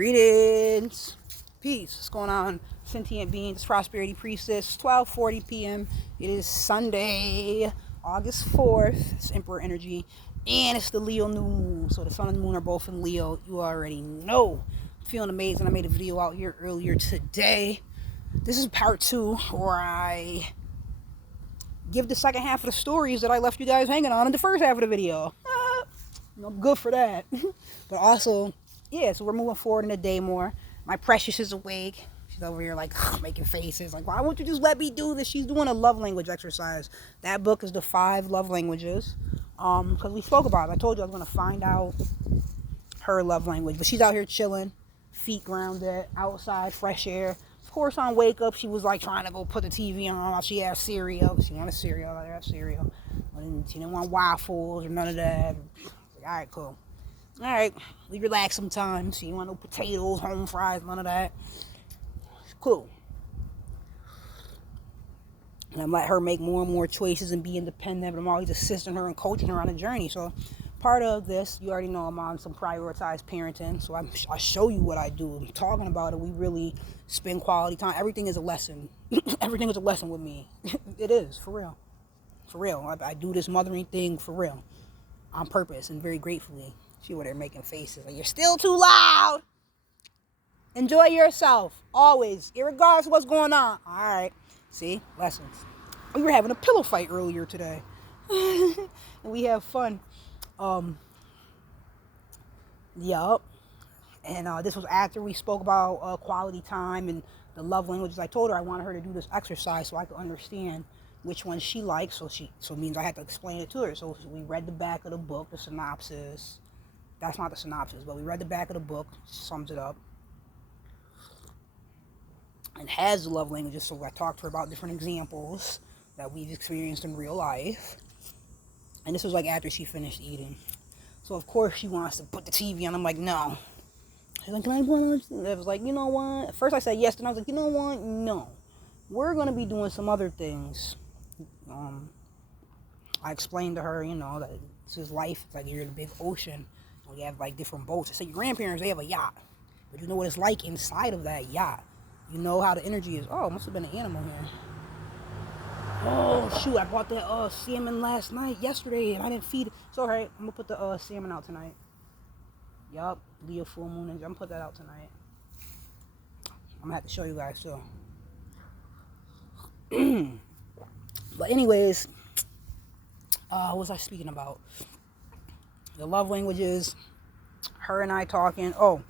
Greetings. Peace. What's going on, sentient beings, prosperity priestess? 12:40 p.m. It is Sunday, August 4th. It's Emperor energy. And it's the Leo new moon. So the sun and the moon are both in Leo. You already know. I'm feeling amazing. I made a video out here earlier today. This is part 2 where I give the second half of the stories that I left you guys hanging on in the first half of the video. I'm good for that. But also, yeah, so we're moving forward in the day more. My precious is awake. She's over here like making faces. Like, why won't you just let me do this? She's doing a love language exercise. That book is the 5 love languages. Because we spoke about it. I told you I was going to find out her love language. But she's out here chilling, feet grounded, outside, fresh air. Of course, on wake up, she was like trying to go put the TV on while she had cereal. She wanted cereal. I have cereal. She didn't want waffles or none of that. All right, cool. All right, we relax sometimes. So you want no potatoes, home fries, none of that. Cool. And I'm letting her make more and more choices and be independent, but I'm always assisting her and coaching her on a journey. So part of this, you already know I'm on some prioritized parenting. So I show you what I do. I'm talking about it. We really spend quality time. Everything is a lesson. Everything is a lesson with me. It is, for real. For real. I do this mothering thing for real. On purpose and very gratefully. She over there making faces like, you're still too loud. Enjoy yourself. Always. Irregardless of what's going on. Alright. See? Lessons. We were having a pillow fight earlier today. And we have fun. Yup. And this was after we spoke about quality time and the love languages. I told her I wanted her to do this exercise so I could understand which one she likes, so it means I had to explain it to her. So we read the back of the book, the synopsis. That's not the synopsis, but we read the back of the book, sums it up, and has the love languages. So I talked to her about different examples that we've experienced in real life. And this was like after she finished eating. So of course she wants to put the TV on. I'm like, no. She's like, can I put on? I was like, you know what? At first I said yes, and I was like, you know what? No. We're gonna be doing some other things. I explained to her, that this is life. It's like you're in a big ocean. And we have like different boats. I said, your grandparents, they have a yacht. But you know what it's like inside of that yacht. You know how the energy is. Oh, it must have been an animal here. Oh, shoot. I bought that salmon yesterday, and I didn't feed it. It's all right. I'm going to put the salmon out tonight. Yup. Leo full moon. I'm going to put that out tonight. I'm going to have to show you guys, too. But anyways, what was I speaking about? The love languages, her and I talking. Oh,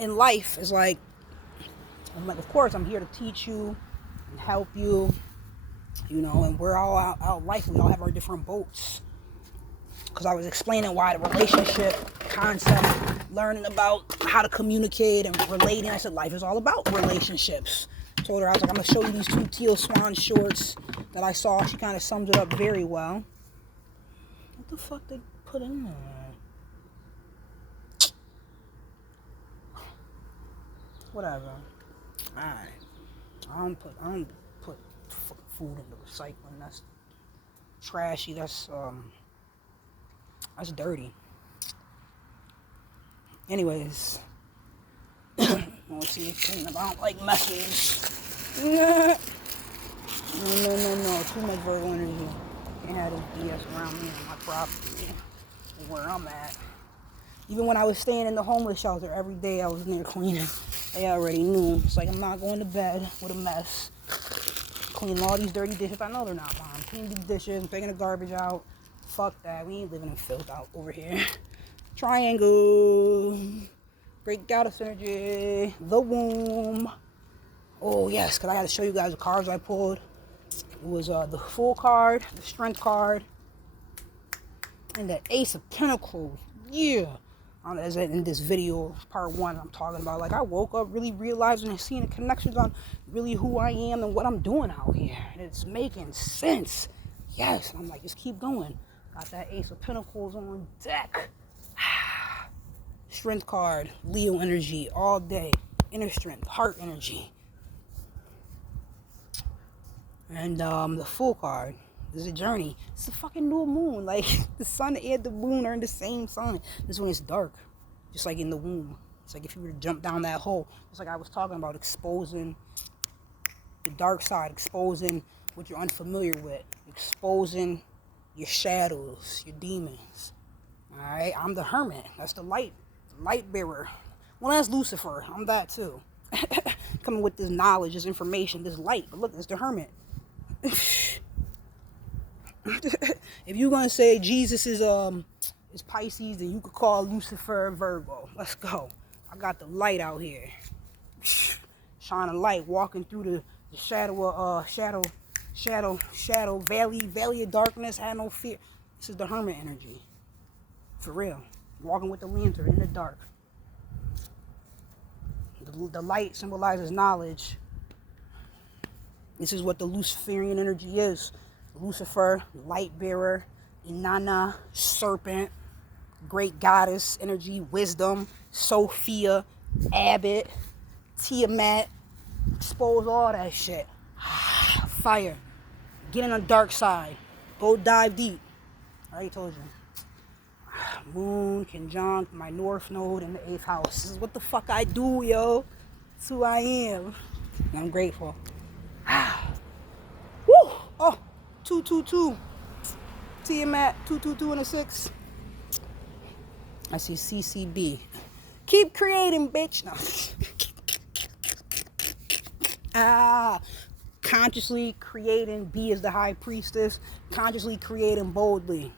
in life, it's like, I'm like, of course, I'm here to teach you and help you, and we're all out life. We all have our different boats. Because I was explaining why the relationship concept, learning about how to communicate and relating. I said, life is all about relationships. Told her, I was like, I'm going to show you these 2 teal swan shorts that I saw. She kind of sums it up very well. What the fuck they put in there? Whatever. Alright. I don't put food in the recycling. That's trashy. That's dirty. Anyways. Let's see anything. I don't like messes. No. Too much Virgo energy. Can't have this BS around me on my property. Where I'm at. Even when I was staying in the homeless shelter, every day I was in there cleaning. They already knew. It's like I'm not going to bed with a mess. Cleaning all these dirty dishes. I know they're not, Mom. Cleaning these dishes, taking the garbage out. Fuck that. We ain't living in filth out over here. Triangle. Break out of synergy. The womb. Oh, yes, because I had to show you guys the cards I pulled. It was the Fool card, the Strength card, and the Ace of Pentacles. Yeah. As in this video, part 1, I'm talking about, like, I woke up really realizing and seeing the connections on really who I am and what I'm doing out here. And it's making sense. Yes. And I'm like, just keep going. Got that Ace of Pentacles on deck. Strength card, Leo energy all day. Inner strength, heart energy. And the Fool card is a journey. It's a fucking new moon. Like, the sun and the moon are in the same sign. This one is dark, just like in the womb. It's like if you were to jump down that hole. It's like I was talking about, exposing the dark side, exposing what you're unfamiliar with, exposing your shadows, your demons. All right, I'm the hermit. That's the light bearer. Well, that's Lucifer. I'm that too. Coming with this knowledge, this information, this light. But look, it's the hermit. If you're gonna say Jesus is Pisces, then you could call Lucifer Virgo. Let's go. I got the light out here. Shine a light, walking through the shadow of valley of darkness, had no fear. This is the hermit energy. For real. Walking with the lantern in the dark. The light symbolizes knowledge. This is what the Luciferian energy is. Lucifer, light bearer, Inanna, serpent, great goddess energy, wisdom, Sophia, Abbott, Tiamat. Expose all that shit. Fire. Get in the dark side. Go dive deep. I already told you. Moon conjunct my north node in the 8th house. This is what the fuck I do, yo. It's who I am. And I'm grateful. Woo! Oh, 222. Tiamat 222 and a 6. I see CCB. Keep creating, bitch. No. Consciously creating. B is the high priestess. Consciously creating boldly.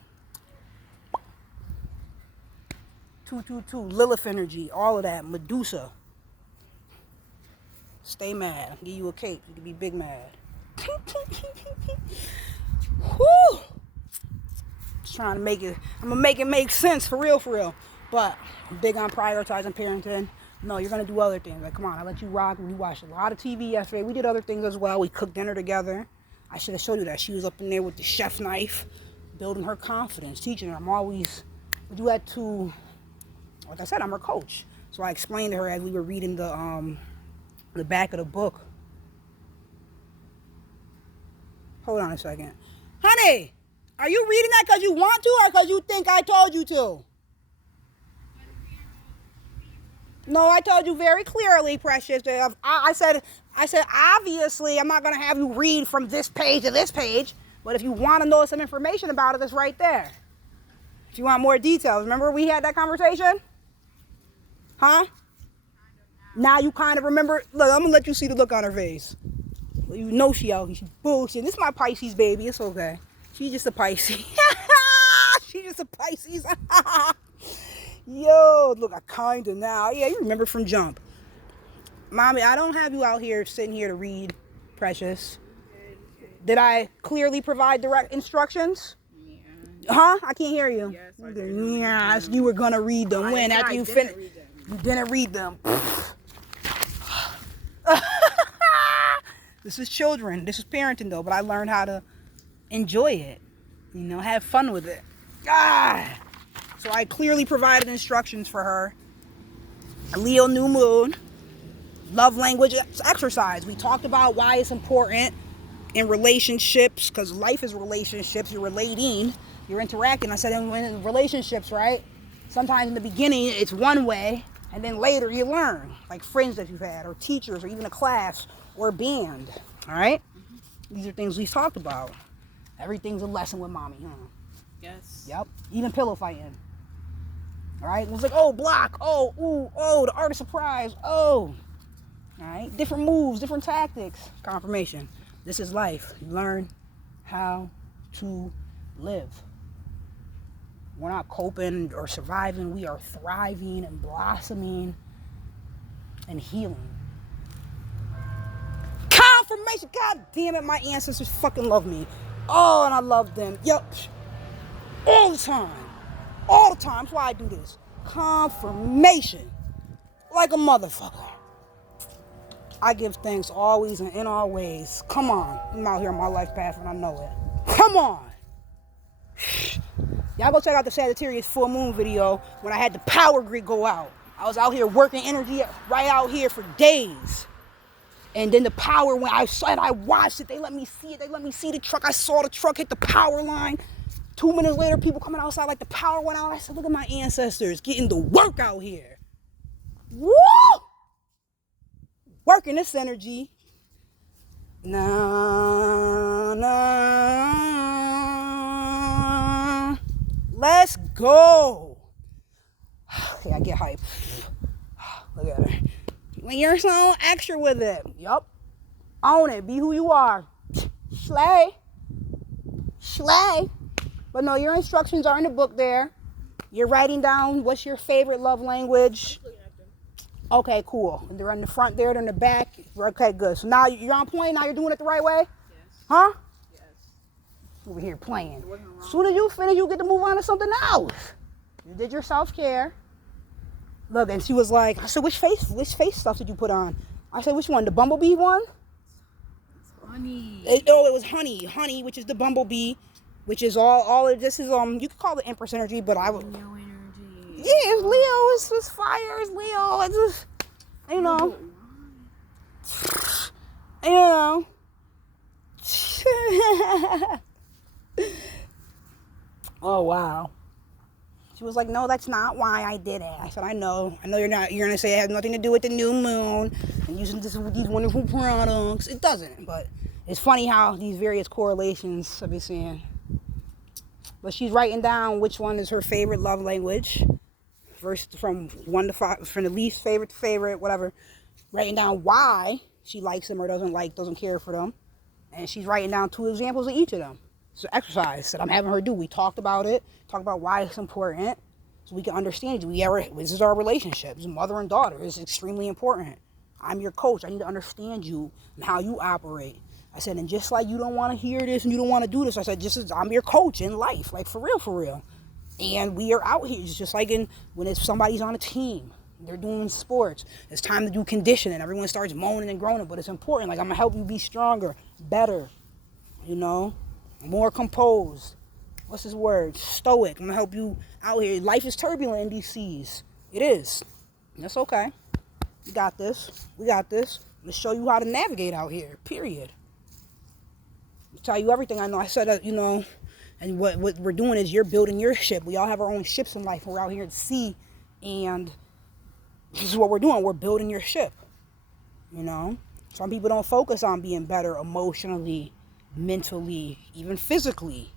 222, Lilith energy, all of that, Medusa. Stay mad. I'll give you a cape. You can be big mad. Whew. Just trying to make it. I'm gonna make it make sense for real. But I'm big on prioritizing parenting. No, you're gonna do other things. Like, come on, I let you rock. We watched a lot of TV yesterday. We did other things as well. We cooked dinner together. I should have showed you that. She was up in there with the chef knife, building her confidence, teaching her. We do that to. Like I said, I'm her coach. So I explained to her as we were reading the back of the book. Hold on a second. Honey, are you reading that because you want to or because you think I told you to? No, I told you very clearly, Precious. I said, obviously, I'm not going to have you read from this page to this page. But if you want to know some information about it, it's right there. If you want more details. Remember we had that conversation? Huh? Now you kind of remember. Look, I'm going to let you see the look on her face. You know she out here. She bullshit. This is my Pisces baby. It's okay. She's just a Pisces. She's just a Pisces. Yo, look, I kind of now. Yeah, you remember from jump. Mommy, I don't have you out here sitting here to read, Precious. Did I clearly provide direct instructions? Huh? I can't hear you. Yes, you were going to read them. When? After you finished. You didn't read them. This is children. This is parenting, though. But I learned how to enjoy it. You know, have fun with it. So I clearly provided instructions for her. Leo new moon. Love language exercise. We talked about why it's important in relationships. Because life is relationships. You're relating. You're interacting. I said in relationships, right? Sometimes in the beginning, it's one way. And then later you learn, like friends that you've had, or teachers, or even a class, or a band. All right? These are things we've talked about. Everything's a lesson with mommy, huh? Yes. Yep. Even pillow fighting. All right? It was like, oh, block. Oh, ooh, oh, the art of surprise. Oh. All right? Different moves, different tactics. Confirmation. This is life. You learn how to live. We're not coping or surviving. We are thriving and blossoming and healing. Confirmation. God damn it. My ancestors fucking love me. Oh, and I love them. Yep. All the time. All the time. That's why I do this. Confirmation. Like a motherfucker. I give thanks always and in all ways. Come on. I'm out here on my life path and I know it. Come on. Y'all go check out the Sagittarius full moon video when I had the power grid go out. I was out here working energy right out here for days. And then the power, when I saw it, I watched it. They let me see it. They let me see the truck. I saw the truck hit the power line. 2 minutes later, people coming outside like the power went out. I said, look at my ancestors getting the work out here. Woo! working this energy. Nah, nah. Let's go. Okay, I get hype. Look at her. When you're so extra with it. Yup. Own it. Be who you are. Slay. But no, your instructions are in the book there. You're writing down what's your favorite love language. Okay, cool. They're in the front there, they're in the back. Okay, good. So now you're on point. Now you're doing it the right way? Yes. Huh? Yes. Over here playing. As soon as you finish, you get to move on to something else. You did your self-care. Look, and she was like, I said, which face stuff did you put on? I said, which one? The bumblebee one? It's honey. It was honey, which is the bumblebee, which is all of this is you could call it Empress energy, but I would. Leo energy. Yeah, it's Leo. It's fire. It's Leo. It's just, you know. You know. Oh wow. She was like, no, that's not why I did it. I said, I know you're not. You're gonna say it has nothing to do with the new moon and using these wonderful products. It doesn't, but it's funny how these various correlations I've been seeing. But she's writing down which one is her favorite love language, first from 1 to 5, from the least favorite to favorite, whatever. Writing down why she likes them or doesn't care for them, and she's writing down 2 examples of each of them. It's an exercise that I'm having her do. We talked about it, talked about why it's important, so we can understand it. This is our relationship. It's mother and daughter. It's extremely important. I'm your coach. I need to understand you and how you operate. I said, and just like you don't want to hear this and you don't want to do this, I said, I'm your coach in life, like for real. And we are out here, just like when it's somebody's on a team, they're doing sports, it's time to do conditioning. Everyone starts moaning and groaning, but it's important. Like, I'm going to help you be stronger, better, more composed. What's this word? Stoic. I'm going to help you out here. Life is turbulent in these seas. It is. That's okay. We got this. I'm going to show you how to navigate out here, period. Tell you everything I know. I said that, and what we're doing is you're building your ship. We all have our own ships in life. We're out here at sea, and this is what we're doing. We're building your ship. Some people don't focus on being better emotionally, mentally, even physically.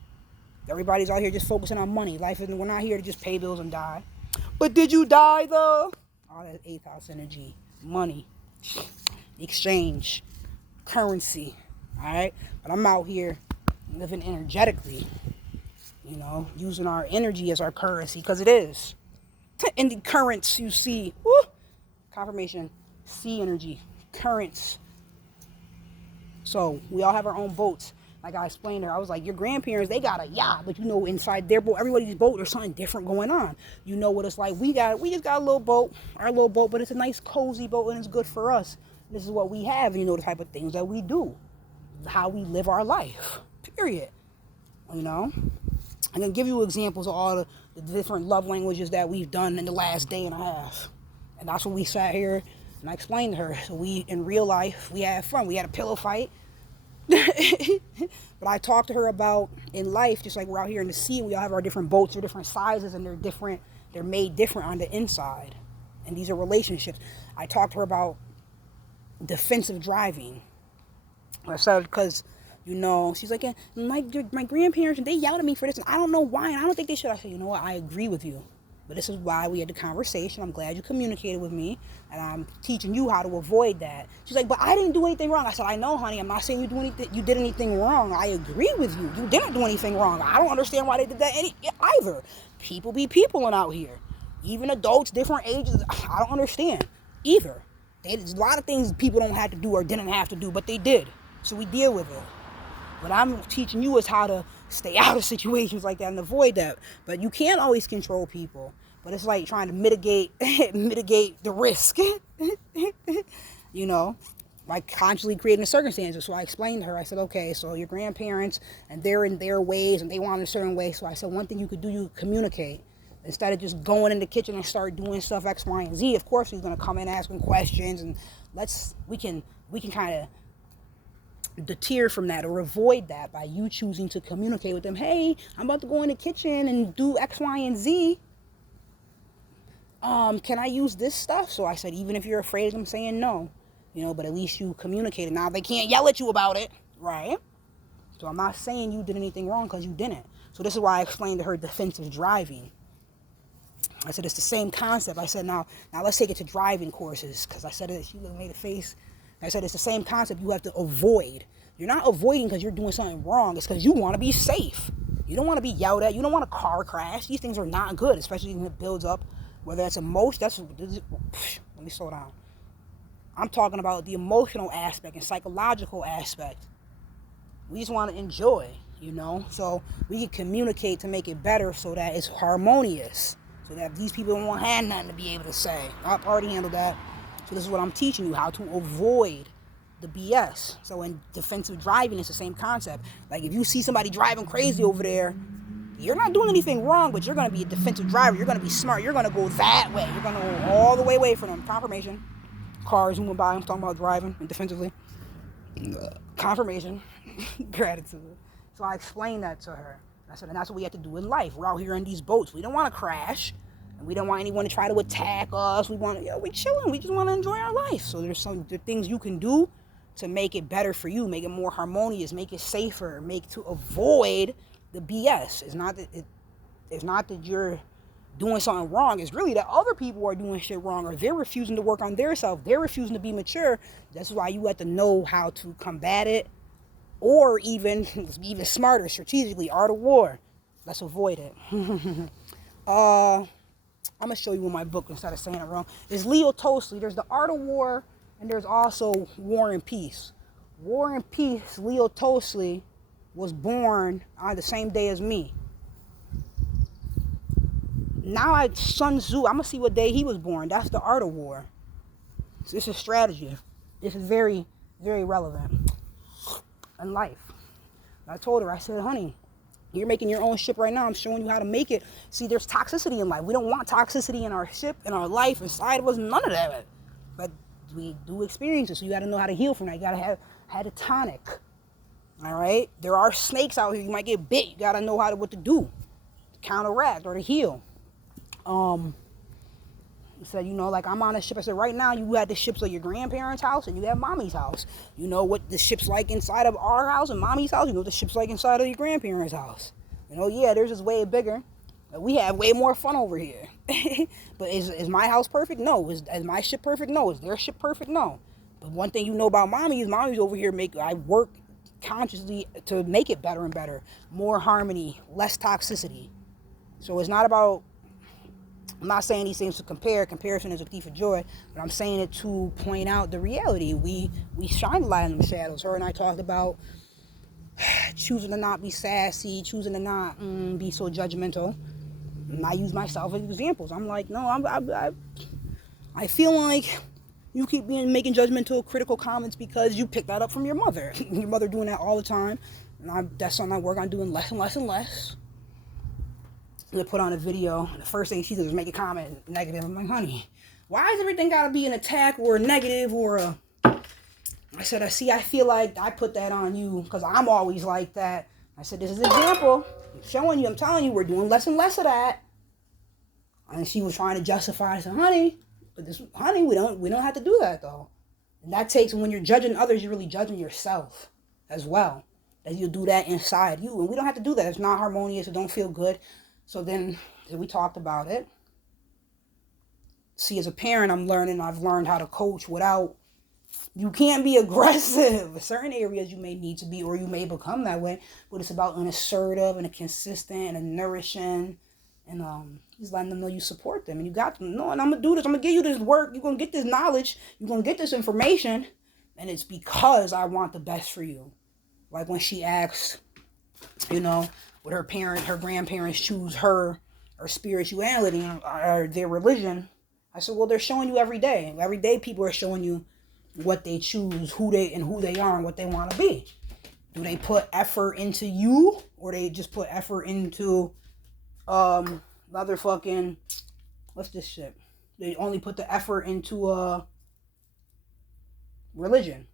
Everybody's out here just focusing on money. We're not here to just pay bills and die. But did you die though? All that 8th house energy, money, exchange, currency. All right, but I'm out here living energetically, using our energy as our currency, because it is. In the currents you see, confirmation, sea energy, currents. So we all have our own boats. Like I explained to her, I was like, your grandparents, they got a yacht, but inside their boat, everybody's boat, there's something different going on. You know what it's like. We just got a little boat, our little boat, but it's a nice cozy boat and it's good for us. This is what we have, the type of things that we do. How we live our life, period. I'm gonna give you examples of all the different love languages that we've done in the last day and a half, and that's when we sat here and I explained to her. So in real life, we had fun. We had a pillow fight, but I talked to her about in life, just like we're out here in the sea, we all have our different boats, they're different sizes, and they're made different on the inside, and these are relationships. I talked to her about defensive driving. I said, because, she's like, yeah, my grandparents, they yelled at me for this, and I don't know why, and I don't think they should. I said, you know what, I agree with you. But this is why we had the conversation. I'm glad you communicated with me, and I'm teaching you how to avoid that. She's like, but I didn't do anything wrong. I said, I know, honey. I'm not saying you did anything wrong. I agree with you. You didn't do anything wrong. I don't understand why they did that either. People be peopling out here. Even adults, different ages. I don't understand either. There's a lot of things people don't have to do or didn't have to do, but they did. So we deal with it. What I'm teaching you is how to stay out of situations like that and avoid that. But you can't always control people. But it's like trying to mitigate the risk. By consciously creating the circumstances. So I explained to her, I said, okay, so your grandparents, and they're in their ways, and they want it a certain way. So I said, one thing you could do, you communicate. Instead of just going in the kitchen and start doing stuff X, Y, and Z, of course he's going to come in asking questions, and we can kind of deter from that or avoid that by you choosing to communicate with them. Hey, I'm about to go in the kitchen and do X, Y, and Z. Can I use this stuff? So I said, even if you're afraid of them saying no, But at least you communicated. Now they can't yell at you about it, right? So I'm not saying you did anything wrong because you didn't. So this is why I explained to her defensive driving. I said it's the same concept. I said now let's take it to driving courses, because I said it. She made a face. I said it's the same concept. You have to avoid. You're not avoiding because you're doing something wrong. It's because you want to be safe. You don't want to be yelled at. You don't want a car crash. These things are not good, especially when it builds up. Whether it's emotion, let me slow down. I'm talking about the emotional aspect and psychological aspect. We just want to enjoy, so we can communicate to make it better so that it's harmonious, so that these people won't have nothing to be able to say. I've already handled that. So this is what I'm teaching you, how to avoid the BS. So in defensive driving, it's the same concept. Like if you see somebody driving crazy over there, you're not doing anything wrong, but you're going to be a defensive driver. You're going to be smart. You're going to go that way. You're going to go all the way away from them. Confirmation. Cars moving by. I'm talking about driving and defensively. Confirmation. Gratitude. So I explained that to her. I said, and that's what we have to do in life. We're out here in these boats. We don't want to crash. And we don't want anyone to try to attack us. We're chilling. We just want to enjoy our life. So there are things you can do to make it better for you, make it more harmonious, make it safer, to avoid the BS. It's not that you're doing something wrong. It's really that other people are doing shit wrong, or they're refusing to work on their self. They're refusing to be mature. That's why you have to know how to combat it, or even smarter, strategically, art of war. Let's avoid it. I'm gonna show you in my book instead of saying it wrong. It's Leo Tolstoy. There's the Art of War, and there's also War and Peace. War and Peace. Leo Tolstoy was born on the same day as me. Now Sun Tzu, I'm gonna see what day he was born. That's the Art of War. So this is strategy. This is very, very relevant in life. I told her, I said, honey, you're making your own ship right now. I'm showing you how to make it. See, there's toxicity in life. We don't want toxicity in our ship, in our life, inside of us, none of that. But we do experience it, so you got to know how to heal from that. You got to have a tonic. All right? There are snakes out here. You might get bit. You got to know what to do to counteract or to heal. He said, like I'm on a ship. I said, right now you have the ships of your grandparents' house and you have mommy's house. You know what the ship's like inside of our house and mommy's house. You know what the ship's like inside of your grandparents' house. Yeah, theirs is way bigger. We have way more fun over here. But is my house perfect? No. Is my ship perfect? No. Is their ship perfect? No. But one thing you know about mommy is mommy's over here I work consciously to make it better and better. More harmony, less toxicity. So it's not about, I'm not saying these things to compare. Comparison is a thief of joy. But I'm saying it to point out the reality. We shine the light in the shadows. Her and I talked about choosing to not be sassy, choosing to not be so judgmental. And I use myself as examples. I'm like, no, I feel like you keep making judgmental, critical comments because you picked that up from your mother. Your mother doing that all the time. And that's something I work on doing less and less and less. I put on a video, the first thing she did was make a comment negative. I'm like, honey, why does everything gotta be an attack or a negative or a... I said, I feel like I put that on you because I'm always like that. I said, this is an example. I'm showing you, I'm telling you, we're doing less and less of that. And she was trying to justify. I said, honey, we don't have to do that though. And that takes, when you're judging others, you're really judging yourself as well. That you do that inside you. And we don't have to do that. It's not harmonious. It don't feel good. So then we talked about it. See, as a parent, I've learned how to coach without, you can't be aggressive. Certain areas you may need to be, or you may become that way, but it's about an assertive and a consistent and a nourishing, and just letting them know you support them and you got them. No, and I'm going to do this. I'm going to give you this work. You're going to get this knowledge. You're going to get this information, and it's because I want the best for you. Like when she asks, would her grandparents choose her spirituality or their religion? I said, well, they're showing you every day. Every day people are showing you what they choose, who they are and what they want to be. Do they put effort into you, or they just put effort into motherfucking, what's this shit? They only put the effort into religion.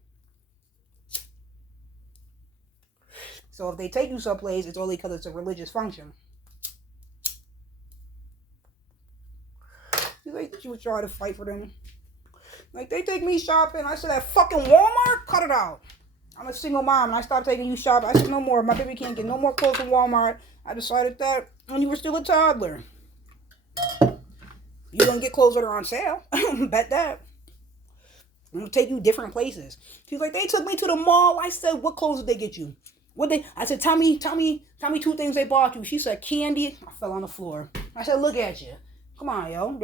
So if they take you someplace, it's only because it's a religious function. You think that you would try to fight for them? Like, they take me shopping. I said, at fucking Walmart? Cut it out. I'm a single mom, and I stopped taking you shopping. I said, no more. My baby can't get no more clothes from Walmart. I decided that when you were still a toddler. You gonna get clothes that are on sale. Bet that. I'm gonna take you different places. She's like, they took me to the mall. I said, what clothes did they get you? I said, tell me 2 things they bought you. She said, candy. I fell on the floor. I said, look at you. Come on, yo.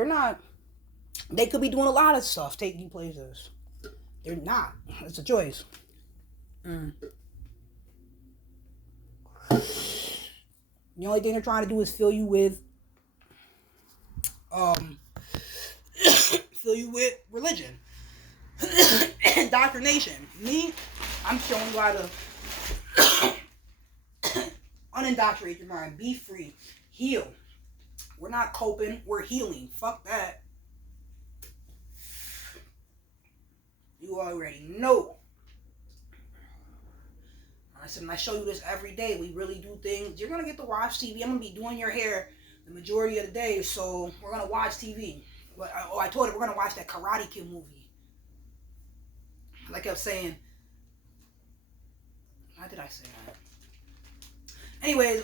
They could be doing a lot of stuff, taking you places. They're not. It's a choice. The only thing they're trying to do is fill you with religion. Indoctrination. Me, I'm showing you how to unindoctrinate your mind. Be free. Heal. We're not coping. We're healing. Fuck that. You already know. I said, and I show you this every day. We really do things. You're going to get to watch TV. I'm going to be doing your hair the majority of the day, so we're going to watch TV. But I told her we're going to watch that Karate Kid movie. Like I kept saying. How did I say that? Anyways,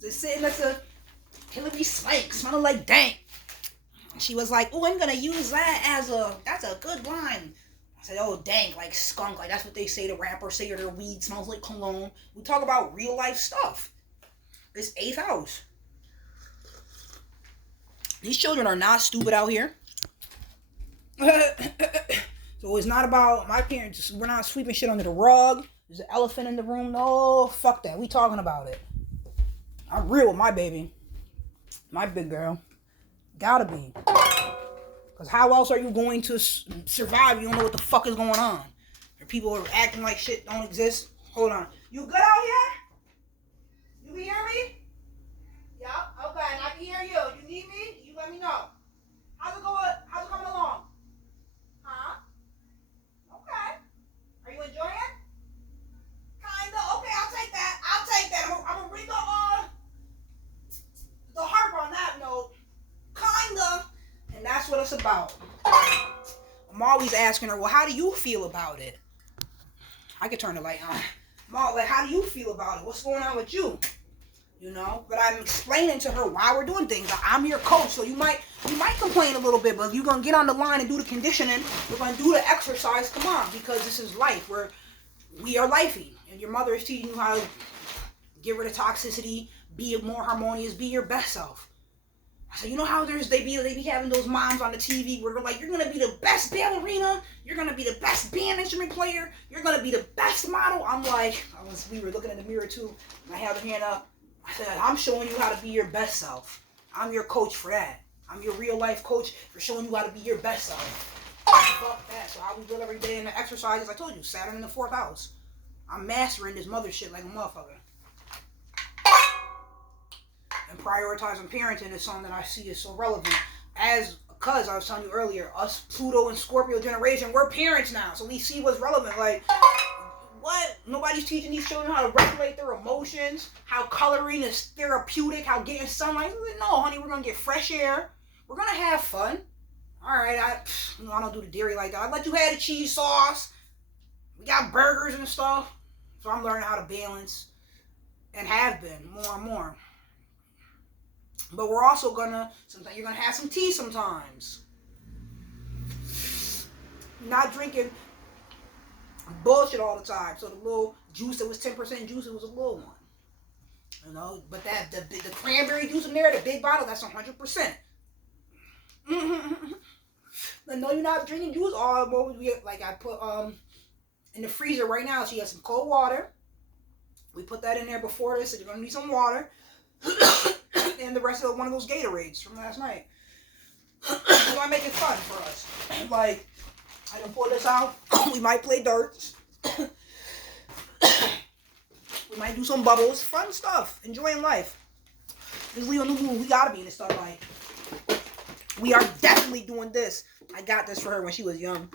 they're sitting next to Hillary Swank, smelling like dank. She was like, oh, I'm going to use that that's a good line. I said, oh, dank, like skunk, like that's what they say, the rappers say, or their weed smells like cologne. We talk about real life stuff. This 8th house. These children are not stupid out here. So it's not about my parents. We're not sweeping shit under the rug. There's an elephant in the room. No, fuck that. We talking about it. I'm real with my baby. My big girl. Gotta be. Because how else are you going to survive? You don't know what the fuck is going on. Or people are acting like shit don't exist. Hold on. You good out here? You can hear me? Yeah? Okay. And I can hear you. You need me? You let me know. How's it going? How's it coming along? Huh? Okay. Are you enjoying it? Kinda. Okay, I'll take that. I'm gonna read the harp on that note. Kinda. And that's what it's about. I'm always asking her, well, how do you feel about it? I could turn the light on. I'm all like, how do you feel about it? What's going on with you? You know? But I'm explaining to her why we're doing things. I'm your coach, so you might complain a little bit, but you're going to get on the line and do the conditioning. We're going to do the exercise. Come on, because this is life. We are lifing. And your mother is teaching you how to get rid of toxicity, be more harmonious, be your best self. So you know how they be having those moms on the TV where they're like, you're gonna be the best ballerina, you're gonna be the best band instrument player, you're gonna be the best model. I'm like, we were looking in the mirror too, and I held her hand up. I said, I'm showing you how to be your best self. I'm your coach for that. I'm your real life coach for showing you how to be your best self. Fuck that. So I was doing every day in the exercises. I told you, Saturn in the 4th house. I'm mastering this mother shit like a motherfucker. And prioritizing parenting is something that I see is so relevant. Because I was telling you earlier, us Pluto and Scorpio generation, we're parents now. So we see what's relevant. Like, what? Nobody's teaching these children how to regulate their emotions, how coloring is therapeutic, how getting sunlight. No, honey, we're going to get fresh air. We're going to have fun. All right, I don't do the dairy like that. I let you have the cheese sauce. We got burgers and stuff. So I'm learning how to balance and have been more and more. But we're also sometimes you're gonna have some tea sometimes. Not drinking bullshit all the time. So the little juice that was 10% juice, it was a little one. You know, but that the cranberry juice in there, the big bottle, that's 100%. But no, you're not drinking juice. Like I put in the freezer right now. She has some cold water. We put that in there before this, so you're gonna need some water. And the rest of one of those Gatorades from last night. We might make it fun for us. Like, I can pour this out. We might play darts. We might do some bubbles. Fun stuff. Enjoying life. This Leo New Moon, we gotta be in this stuff. Like, we are definitely doing this. I got this for her when she was young.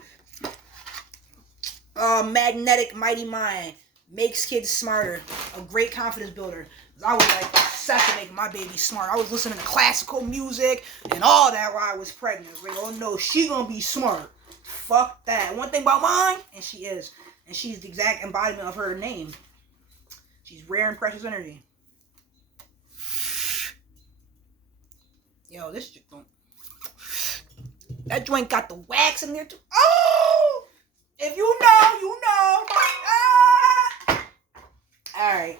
Magnetic Mighty Mind. Makes kids smarter. A great confidence builder. I was like, obsessed with making my baby smart. I was listening to classical music and all that while I was pregnant. Like, oh no, she gonna be smart. Fuck that. One thing about mine, and she is. And she's the exact embodiment of her name. She's rare and precious energy. Yo, this don't. That joint got the wax in there too. Oh! If you know, you know. Ah! Alright.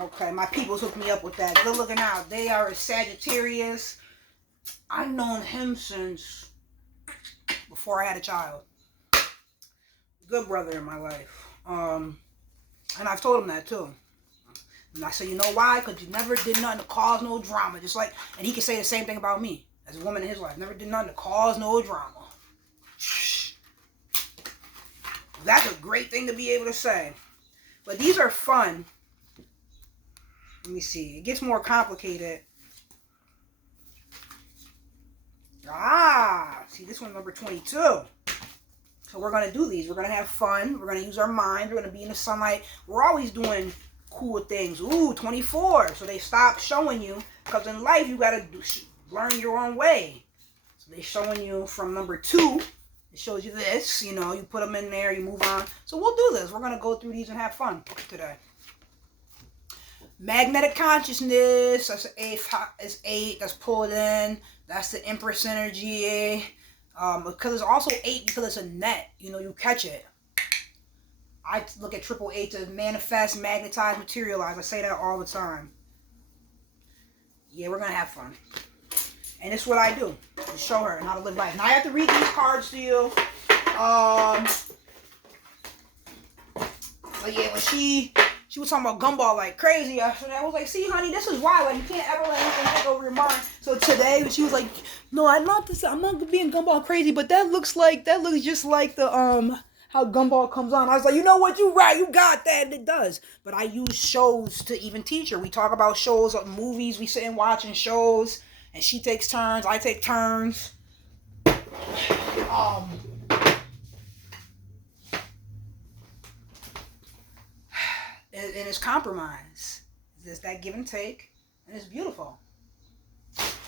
Okay, my people's hooked me up with that. Good looking out. They are a Sagittarius. I've known him since before I had a child. Good brother in my life. And I've told him that too. And I said, you know why? Because you never did nothing to cause no drama. Just like, and he can say the same thing about me as a woman in his life. Never did nothing to cause no drama. That's a great thing to be able to say. But these are fun. Let me see. It gets more complicated. See, this one's number 22. So we're going to do these. We're going to have fun. We're going to use our mind. We're going to be in the sunlight. We're always doing cool things. Ooh, 24. So they stop showing you. Because in life, you got to learn your own way. So they're showing you from number 2. It shows you this. You know, you put them in there. You move on. So we'll do this. We're going to go through these and have fun today. Magnetic consciousness, that's an 8, it's 8, that's pulled in, that's the Empress energy, because it's also 8 because it's a net, you know, you catch it. I look at 888 to manifest, magnetize, materialize, I say that all the time. Yeah, we're going to have fun. And this is what I do, to show her how to live life. Now I have to read these cards to you, but yeah, when she was talking about gumball like crazy. I was like, see, honey, this is why. Like, you can't ever let anything take over your mind. So today, she was like, no, I'm not being gumball crazy, but that looks just like the, how gumball comes on. I was like, you know what? You right. You got that. And it does. But I use shows to even teach her. We talk about shows, movies. We sit and watching shows. And she takes turns. I take turns. And it's compromise. It's that give and take. And it's beautiful.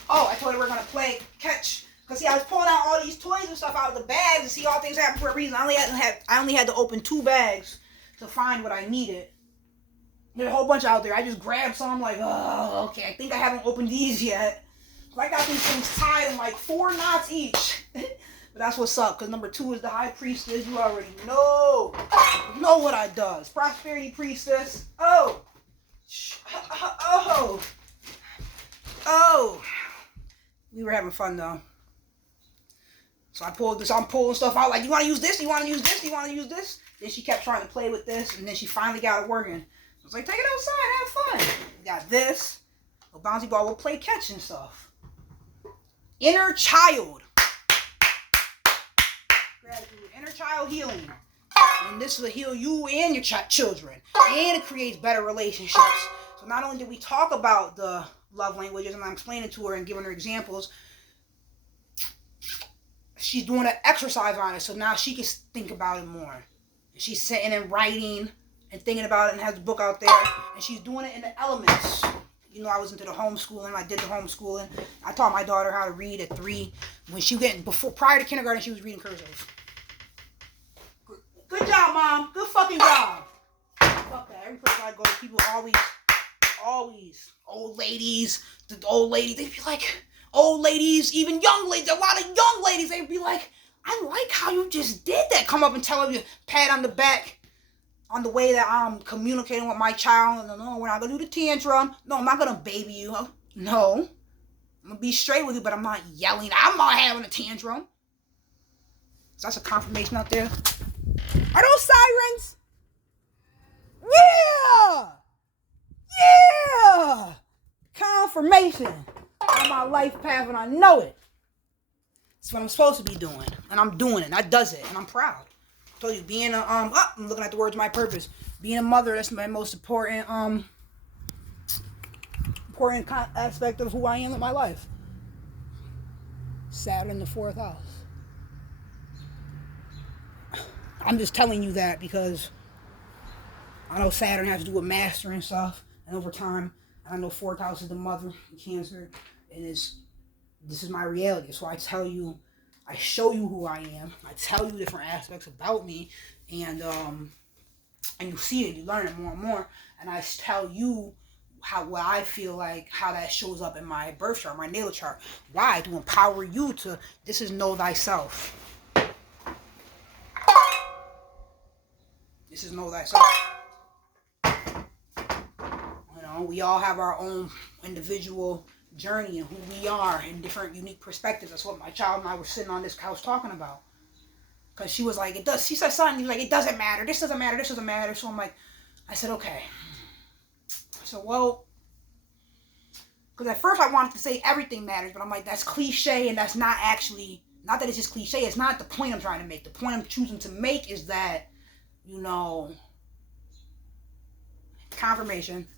Oh, I told her we're going to play catch. Because, see, I was pulling out all these toys and stuff out of the bags. And see, all things happen for a reason. I only had to open 2 bags to find what I needed. There's a whole bunch out there. I just grabbed some. Like, oh, okay. I think I haven't opened these yet. So I got these things tied in like 4 knots each. But that's what's up, because number 2 is the High Priestess. You already know. You know what I does. Prosperity Priestess. Oh. We were having fun, though. So I pulled this. I'm pulling stuff out. Like, you want to use this? You want to use this? You want to use this? Then she kept trying to play with this, and then she finally got it working. I was like, take it outside. Have fun. We got this. A bouncy ball. We'll play catch and stuff. Inner child. Gratitude, inner child healing, and this will heal you and your children, and it creates better relationships. So not only did we talk about the love languages, and I'm explaining to her and giving her examples, she's doing an exercise on it, so now she can think about it more. She's sitting and writing and thinking about it, and has a book out there, and she's doing it in the elements. You know, I was into the homeschooling. I did the homeschooling. I taught my daughter how to read at 3. When she prior to kindergarten, she was reading cursive. Good job, Mom. Good fucking job. Fuck that. Every place I go, people always, old ladies, they'd be like, old ladies, even young ladies, a lot of young ladies, they'd be like, I like how you just did that. Come up and tell them, pat on the back, on the way that I'm communicating with my child. No, we're not going to do the tantrum. No, I'm not going to baby you. No. I'm going to be straight with you, but I'm not yelling. I'm not having a tantrum. So that's a confirmation out there. Are those sirens? Yeah! Yeah! Confirmation on my life path, and I know it. It's what I'm supposed to be doing, and I'm doing it. And I does it, and I'm proud. I told you, being a I'm looking at the words of my purpose. Being a mother, that's my most important aspect of who I am in my life. Saturn in the 4th house. I'm just telling you that because I know Saturn has to do with master and stuff, and over time, I know fourth house is the mother in Cancer, and this is my reality. So I tell you, I show you who I am. I tell you different aspects about me, and you see it, you learn it more and more, and I tell you what I feel like, how that shows up in my birth chart, my natal chart. Why? To empower you to. This is know thyself. This is know thyself. We all have our own individual journey and who we are in different unique perspectives. That's what my child and I were sitting on this couch talking about. Because she was like, it does. She said something. He was like, it doesn't matter. This doesn't matter. This doesn't matter. So I'm like, I said, okay. So, well, because at first I wanted to say everything matters, but I'm like, that's cliche, and that's not actually, not that it's just cliche. It's not the point I'm trying to make. The point I'm choosing to make is that, confirmation.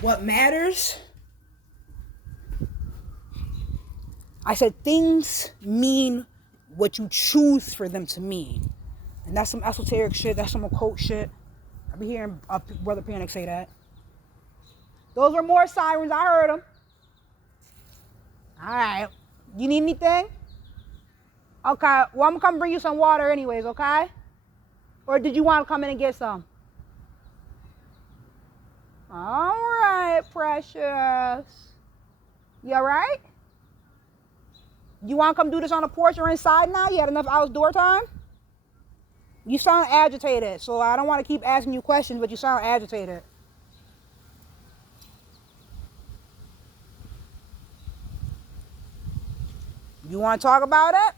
What matters, I said, things mean what you choose for them to mean. And that's some esoteric shit. That's some occult shit. I be hearing Brother Panic say that. Those were more sirens. I heard them. All right. You need anything? Okay. Well, I'm going to come bring you some water anyways, okay? Or did you want to come in and get some? All right, precious. You all right? You want to come do this on the porch or inside now? You had enough outdoor time? You sound agitated, so I don't want to keep asking you questions, but you sound agitated. You want to talk about it?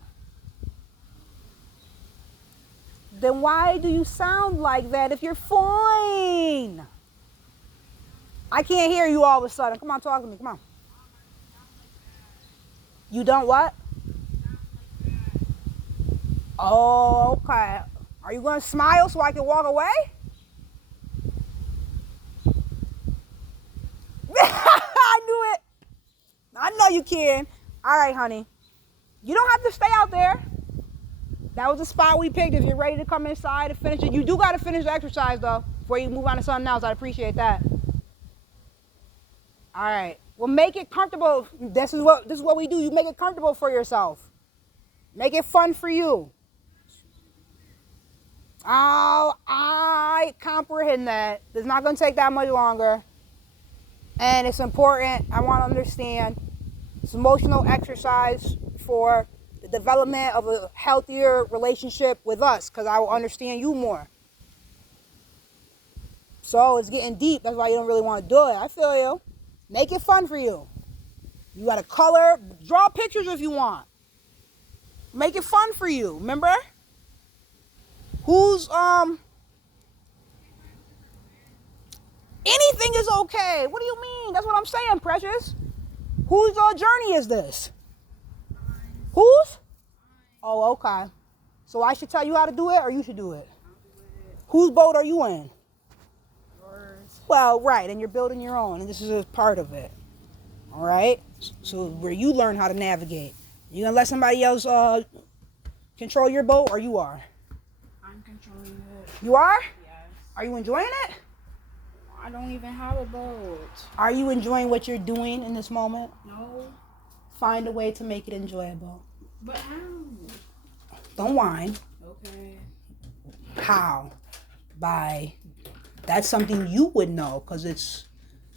Then why do you sound like that if you're fine? I can't hear you all of a sudden. Come on, talk to me. Come on. You don't what? Oh, okay. Are you going to smile so I can walk away? I knew it. I know you can. All right, honey. You don't have to stay out there. That was the spot we picked. If you're ready to come inside and finish it. You do got to finish the exercise, though, before you move on to something else. I appreciate that. All right. Well, make it comfortable. This is what we do. You make it comfortable for yourself. Make it fun for you. Oh, I comprehend that. It's not going to take that much longer. And it's important. I want to understand. It's emotional exercise for the development of a healthier relationship with us, because I will understand you more. So it's getting deep. That's why you don't really want to do it. I feel you. Make it fun for you. You got to color, draw pictures if you want. Make it fun for you. Remember? Anything is okay. What do you mean? That's what I'm saying, precious. Whose journey is this? Whose? Oh, okay. So I should tell you how to do it, or you should do it? Whose boat are you in? Yours. Well, right, and you're building your own, and this is a part of it. All right? So where you learn how to navigate. You gonna let somebody else control your boat, or you are? I'm controlling it. You are? Yes. Are you enjoying it? I don't even have a boat. Are you enjoying what you're doing in this moment? No. Find a way to make it enjoyable. But how? Don't whine. Okay. How? That's something you would know, because it's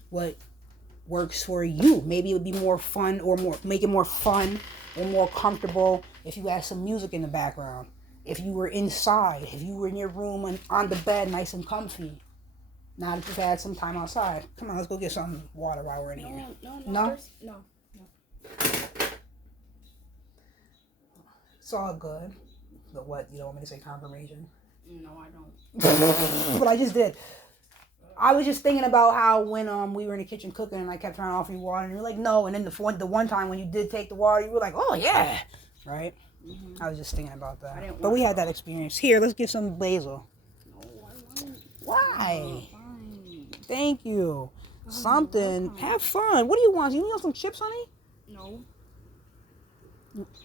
what works for you. Maybe it would be more fun, or make it more fun or more comfortable if you had some music in the background. If you were inside, if you were in your room and on the bed nice and comfy. Now that you've had some time outside. Come on, let's go get some water while we're in here. No. It's all good. But what, you don't want me to say confirmation? No, I don't. But I just did. I was just thinking about how when we were in the kitchen cooking and I kept trying to offer you water and you were like, no. And then the one time when you did take the water, you were like, oh, yeah. Right? Mm-hmm. I was just thinking about that. But we had that experience. Here, let's get some basil. No, I won't. Why? Fine. Thank you. Something. Have fun. What do you want? You want some chips, honey? No.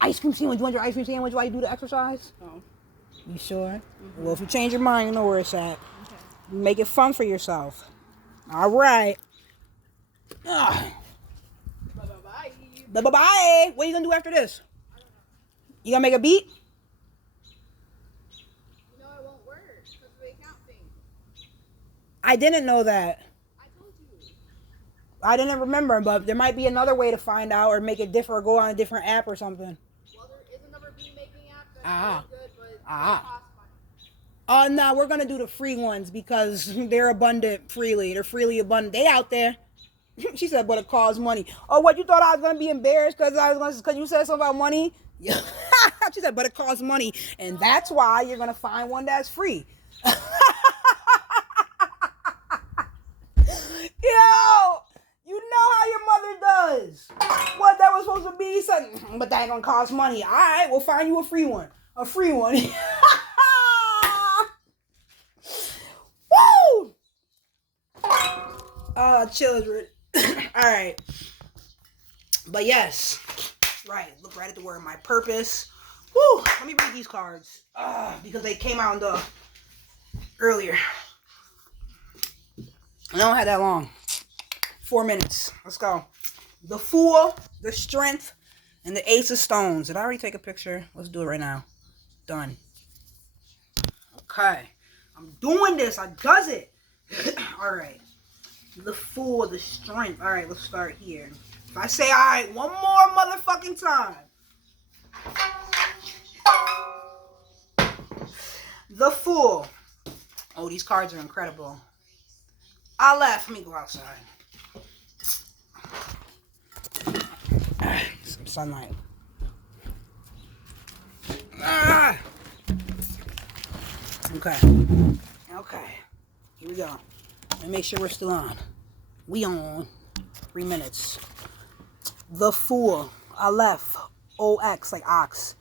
Ice cream sandwich. You want your ice cream sandwich while you do the exercise? No. You sure? Mm-hmm. Well, if you change your mind, you know where it's at. Okay. Make it fun for yourself. All right. Ugh. Bye-bye. Bye-bye. What are you going to do after this? You going to make a beat? You know it won't work because of the account thing. I didn't know that. I told you. I didn't remember, but there might be another way to find out or make it different or go on a different app or something. Well, there is another beat making app that's Ah. really good, but Ah. it costs money. No, we're going to do the free ones because they're abundant freely. They're freely abundant. They out there. She said, but it costs money. Oh, what, you thought I was going to be embarrassed because you said something about money? Yeah. She said, but it costs money. And that's why you're going to find one that's free. Yo, you know how your mother does. What, that was supposed to be something, but that ain't gonna cost money. All right, we'll find you a free one. A free one. Woo! Children. All right. But yes, right. Look right at the word. My purpose. Woo! Let me read these cards because they came out in the earlier. I don't have that long. 4 minutes. Let's go. The Fool, the Strength, and the Ace of Stones. Did I already take a picture? Let's do it right now. Done. Okay. I'm doing this. I does it. All right. The Fool, the Strength. All right, let's start here. If I say, all right, one more motherfucking time. The Fool. Oh, these cards are incredible. Let me go outside. Some sunlight. Okay. Here we go. Let me make sure we're still on. We on 3 minutes. The Fool. Aleph. OX like ox.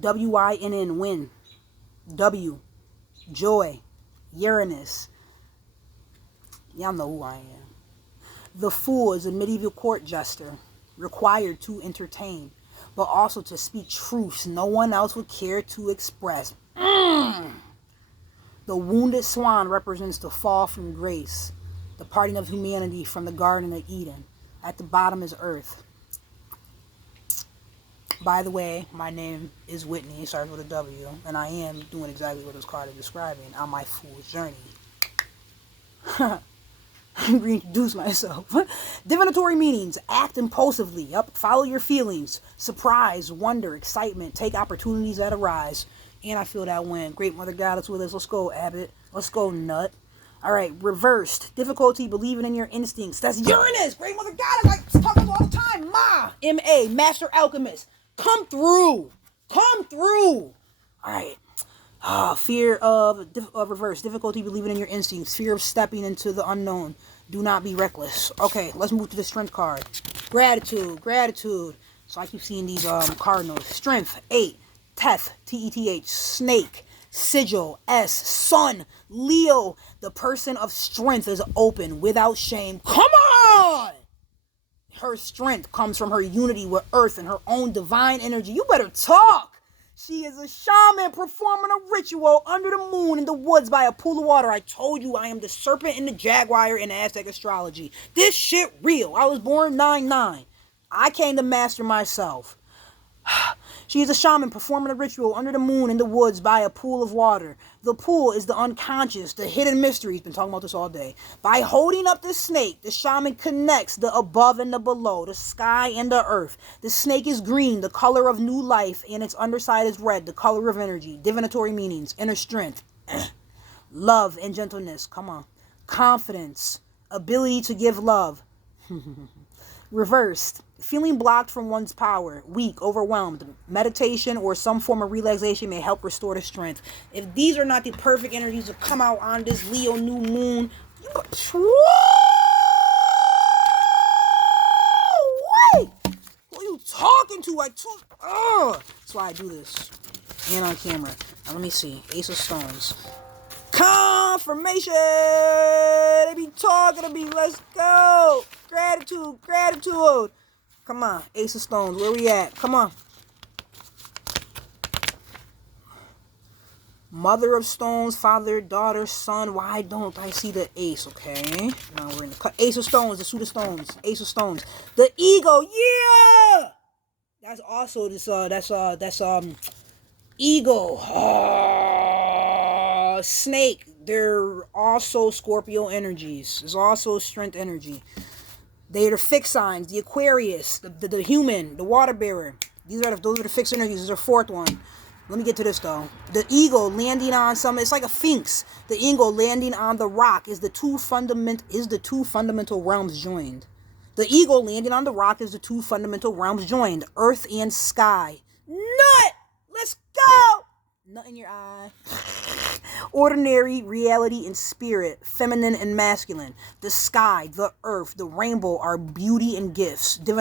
WYNN win. W. Joy. Uranus. Y'all know who I am. The Fool is a medieval court jester, required to entertain, but also to speak truths no one else would care to express. The wounded swan represents the fall from grace, the parting of humanity from the Garden of Eden. At the bottom is earth. By the way, my name is Whitney. It starts with a W, and I am doing exactly what this card is describing on my fool's journey. Reintroduce myself. Divinatory meanings: act impulsively. Yep. Follow your feelings. Surprise, wonder, excitement. Take opportunities that arise. And I feel that win. Great Mother Goddess with us. Let's go, Abbott. Let's go, Nut. All right. Reversed. Difficulty believing in your instincts. That's Uranus. Great Mother Goddess. I talk about all the time. Ma. M.A. Master Alchemist. Come through. Come through. All right. Fear of reverse. Difficulty believing in your instincts. Fear of stepping into the unknown. Do not be reckless. Okay, let's move to the strength card. Gratitude. So I keep seeing these cardinals. Strength, 8. Teth, T-E-T-H. Snake. Sigil, S. Sun. Leo. The person of strength is open without shame. Come on! Her strength comes from her unity with earth and her own divine energy. You better talk! She is a shaman performing a ritual under the moon in the woods by a pool of water. I told you I am the serpent and the jaguar in Aztec astrology. This shit real. I was born 9/9. I came to master myself. She is a shaman performing a ritual under the moon in the woods by a pool of water. The pool is the unconscious, the hidden mysteries. Been talking about this all day. By holding up the snake, the shaman connects the above and the below, the sky and the earth. The snake is green, the color of new life, and its underside is red, the color of energy. Divinatory meanings: inner strength, love and gentleness. Come on. Confidence, ability to give love. Reversed. Feeling blocked from one's power, weak, overwhelmed. Meditation or some form of relaxation may help restore the strength. If these are not the perfect energies to come out on this Leo new moon, who are you talking to? That's why I do this. And on camera. Now let me see. Ace of Stones. Confirmation. They be talking to me. Let's go. Gratitude. Come on, Ace of Stones. Where we at? Come on. Mother of stones, father, daughter, son. Why don't I see the ace? Okay. Now we're in the ace of stones, the suit of stones, ace of stones. The ego, yeah! That's also this that's ego. Snake. They're also Scorpio energies. There's also strength energy. They're the fixed signs, the Aquarius, the human, the water bearer. Those are the fixed energies. There's a fourth one. Let me get to this though. The ego landing on some. It's like a sphinx. The ego landing on the rock is the two fundamental realms joined. The ego landing on the rock is the two fundamental realms joined. Earth and sky. Nut. Let's go. Nut in your eye. Ordinary, reality, and spirit, feminine and masculine. The sky, the earth, the rainbow are beauty and gifts.